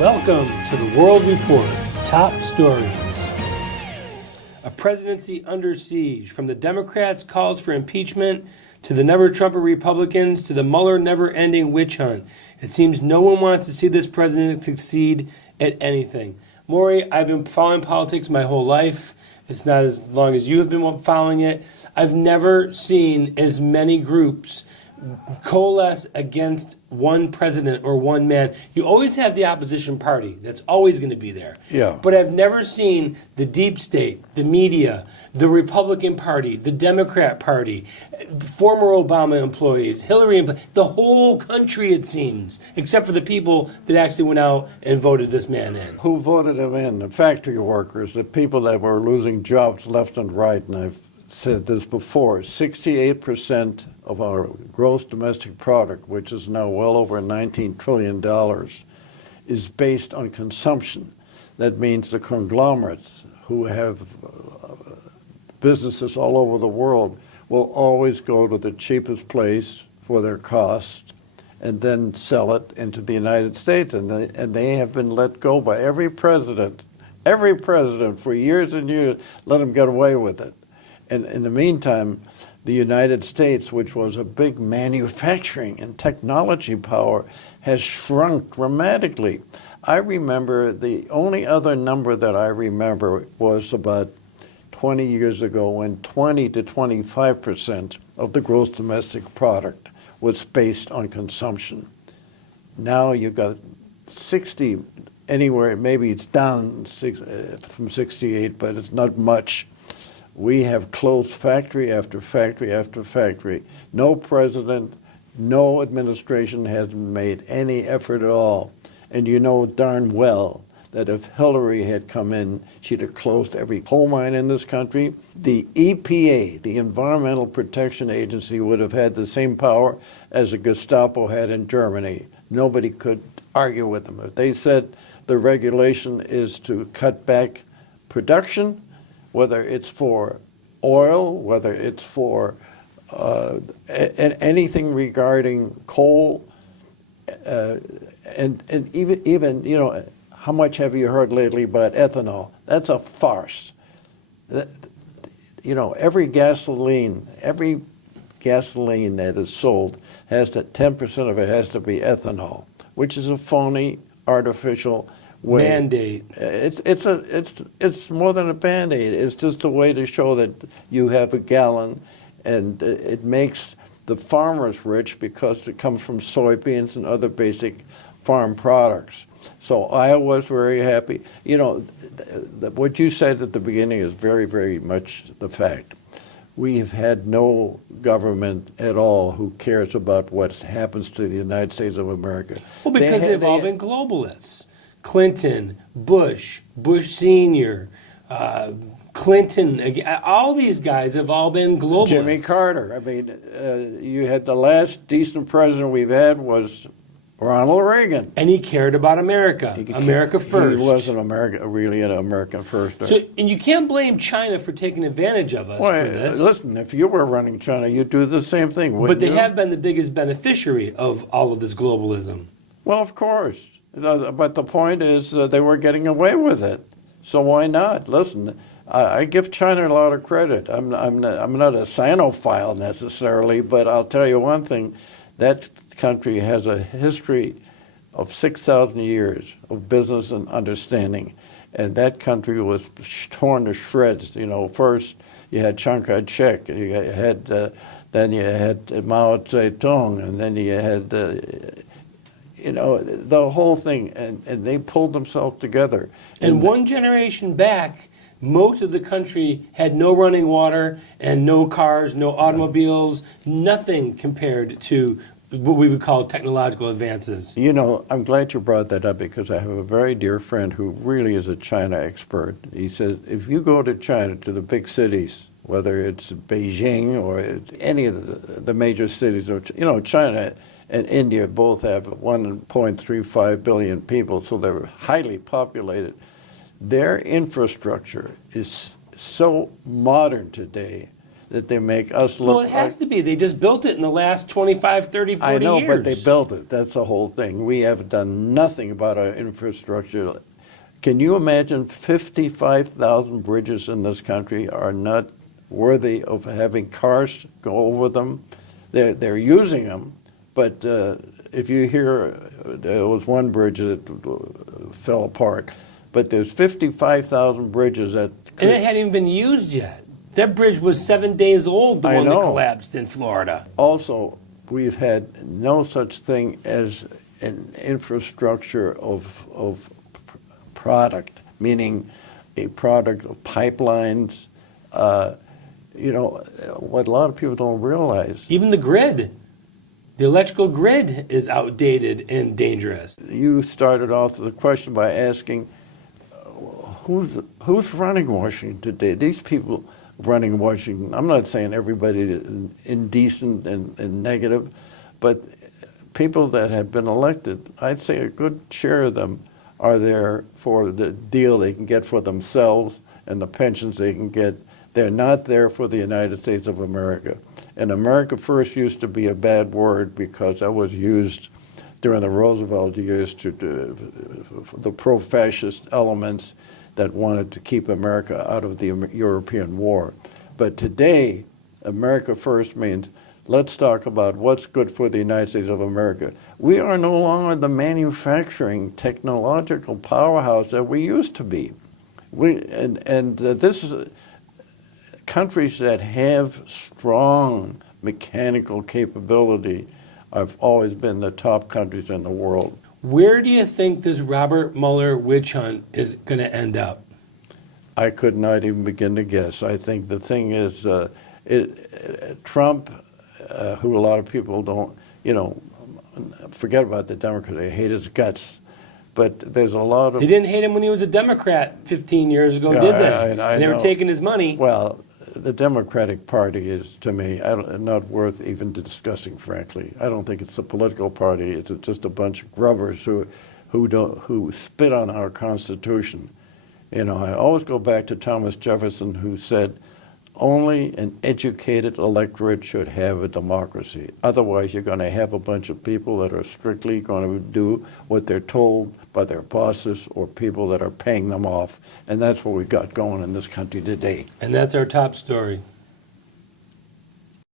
Welcome to the World Report Top Stories. A presidency under siege, from the Democrats' calls for impeachment to the never-Trumper Republicans to the Mueller never-ending witch hunt. It seems no one wants to see this president succeed at anything. Maury, I've been following politics my whole life. It's not as long as you have been following it. I've never seen as many groups coalesce against one president or one man. You always have the opposition party. That's always going to be there. Yeah. But I've never seen the deep state, the media, the Republican Party, the Democrat Party, former Obama employees, Hillary, the whole country, it seems, except for the people that actually went out and voted this man in. Who voted him in? The factory workers, the people that were losing jobs left and right. And I've said this before, 68% of our gross domestic product, which is now well over $19 trillion, is based on consumption. That means the conglomerates who have businesses all over the world will always go to the cheapest place for their cost and then sell it into the United States. And they have been let go by every president for years and years, let them get away with it. And in the meantime, the United States, which was a big manufacturing and technology power, has shrunk dramatically. I remember the only other number that I remember was about 20 years ago when 20 to 25% of the gross domestic product was based on consumption. Now you've got 60, anywhere, maybe it's down from 68, but it's not much. We have closed factory after factory after factory. No president, no administration has made any effort at all. And you know darn well that if Hillary had come in, she'd have closed every coal mine in this country. The EPA, the Environmental Protection Agency, would have had the same power as the Gestapo had in Germany. Nobody could argue with them. If they said the regulation is to cut back production, whether it's for oil, whether it's for anything regarding coal, and even you know, how much have you heard lately about ethanol? That's a farce. You know, every gasoline that is sold has to 10% of it has to be ethanol, which is a phony, artificial way. Mandate. It's more than a Band-Aid. It's just a way to show that you have a gallon, and it makes the farmers rich because it comes from soybeans and other basic farm products. So I was very happy. You know, what you said at the beginning is very, very much the fact. We have had no government at all who cares about what happens to the United States of America. Well, because they've all been globalists. Clinton, Bush Sr., Clinton, all these guys have all been globalists. Jimmy Carter. I mean, you had the last decent president we've had was Ronald Reagan. And he cared about America. America first. He wasn't really an American first. So, and you can't blame China for taking advantage of us for this. Listen, if you were running China, you'd do the same thing, wouldn't you? But they you? have been the biggest beneficiary of all of this globalism. Well, of course. But the point is they were getting away with it. So why not? Listen, I give China a lot of credit. I'm not a Sinophile necessarily, but I'll tell you one thing. That country has a history of 6,000 years of business and understanding. And that country was torn to shreds. You know, first you had Chiang Kai-shek, then you had Mao Zedong, and then you had you know, the whole thing, and they pulled themselves together. And one generation back, most of the country had no running water and no cars, no automobiles, nothing compared to what we would call technological advances. You know, I'm glad you brought that up because I have a very dear friend who really is a China expert. He says, if you go to China, to the big cities, whether it's Beijing or any of the major cities, or, you know, China and India both have 1.35 billion people, so they're highly populated. Their infrastructure is so modern today that they make us look Well, it has to be. They just built it in the last 25, 30, 40 I know, years. but they built it. That's the whole thing. We have done nothing about our infrastructure. Can you imagine 55,000 bridges in this country are not worthy of having cars go over them? They're using them, but if you hear, there was one bridge that fell apart, but there's 55,000 bridges that And it hadn't even been used yet. That bridge was 7 days old, the I one that know. collapsed in Florida. Also, we've had no such thing as an infrastructure of product, meaning a product of pipelines. You know, what a lot of people don't realize. Even the grid. The electrical grid is outdated and dangerous. You started off the question by asking, who's running Washington today? These people running Washington, I'm not saying everybody is indecent and negative, but people that have been elected, I'd say a good share of them are there for the deal they can get for themselves and the pensions they can get. They're not there for the United States of America. And America First used to be a bad word because that was used during the Roosevelt years to the pro-fascist elements that wanted to keep America out of the European war. But today, America First means let's talk about what's good for the United States of America. We are no longer the manufacturing technological powerhouse that we used to be. This is countries that have strong mechanical capability have always been the top countries in the world. Where do you think this Robert Mueller witch hunt is going to end up? I could not even begin to guess. I think the thing is, Trump, who a lot of people don't, forget about the Democrats, they hate his guts. But there's a lot of... They didn't hate him when he was a Democrat 15 years ago, did they? And they were taking his money. Well, the Democratic Party is, to me, not worth even discussing, frankly. I don't think it's a political party. It's just a bunch of grubbers who spit on our Constitution. I always go back to Thomas Jefferson, who said, only an educated electorate should have a democracy. Otherwise, you're going to have a bunch of people that are strictly going to do what they're told by their bosses or people that are paying them off. And that's what we got going in this country today. And that's our top story.